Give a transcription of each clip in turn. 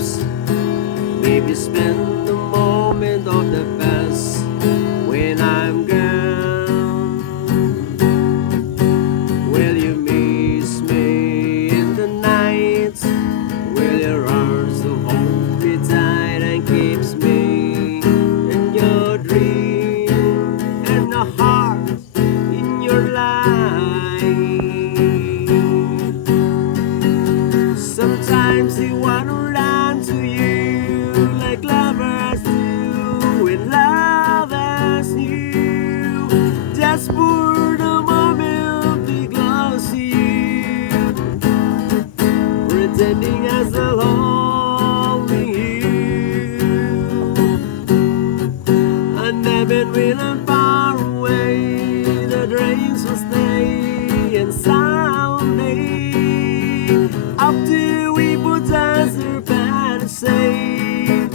lips. Maybe spend the moment of the past when I'm gone. Will you miss me in the night? Will your arms to hold me tight and keeps me in your dream and the heart in your life? Sometimes you wanna run to you like lovers do when lovers knew. Just for the moment be close to you, pretending as the lonely you. And then when I'm far away, the dreams will stay, and someday after we both answer back and say,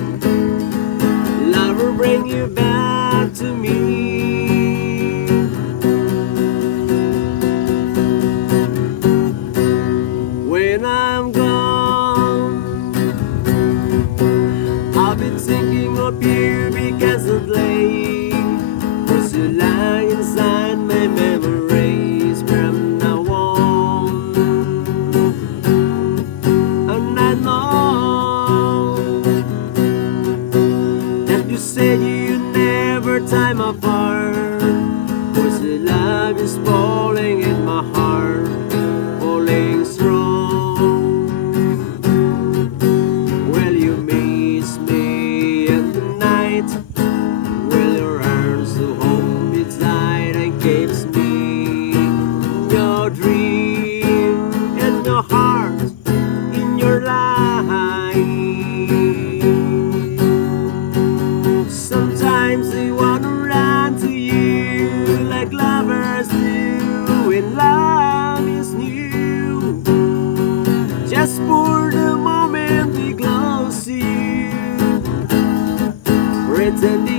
love will bring you back to me. When I'm gone, I'll be thinking of you because of late. Cause you lie inside my memories from now on. And I know that you said you never time apart. Cause the love is falling in my heart, falling strong. Will you miss me in the night? Will your arms to hold me tight and keeps me in your dream and your heart in your life? Sometimes they wanna run to you like lovers do when love is new. Just for the moment be close to you, pretending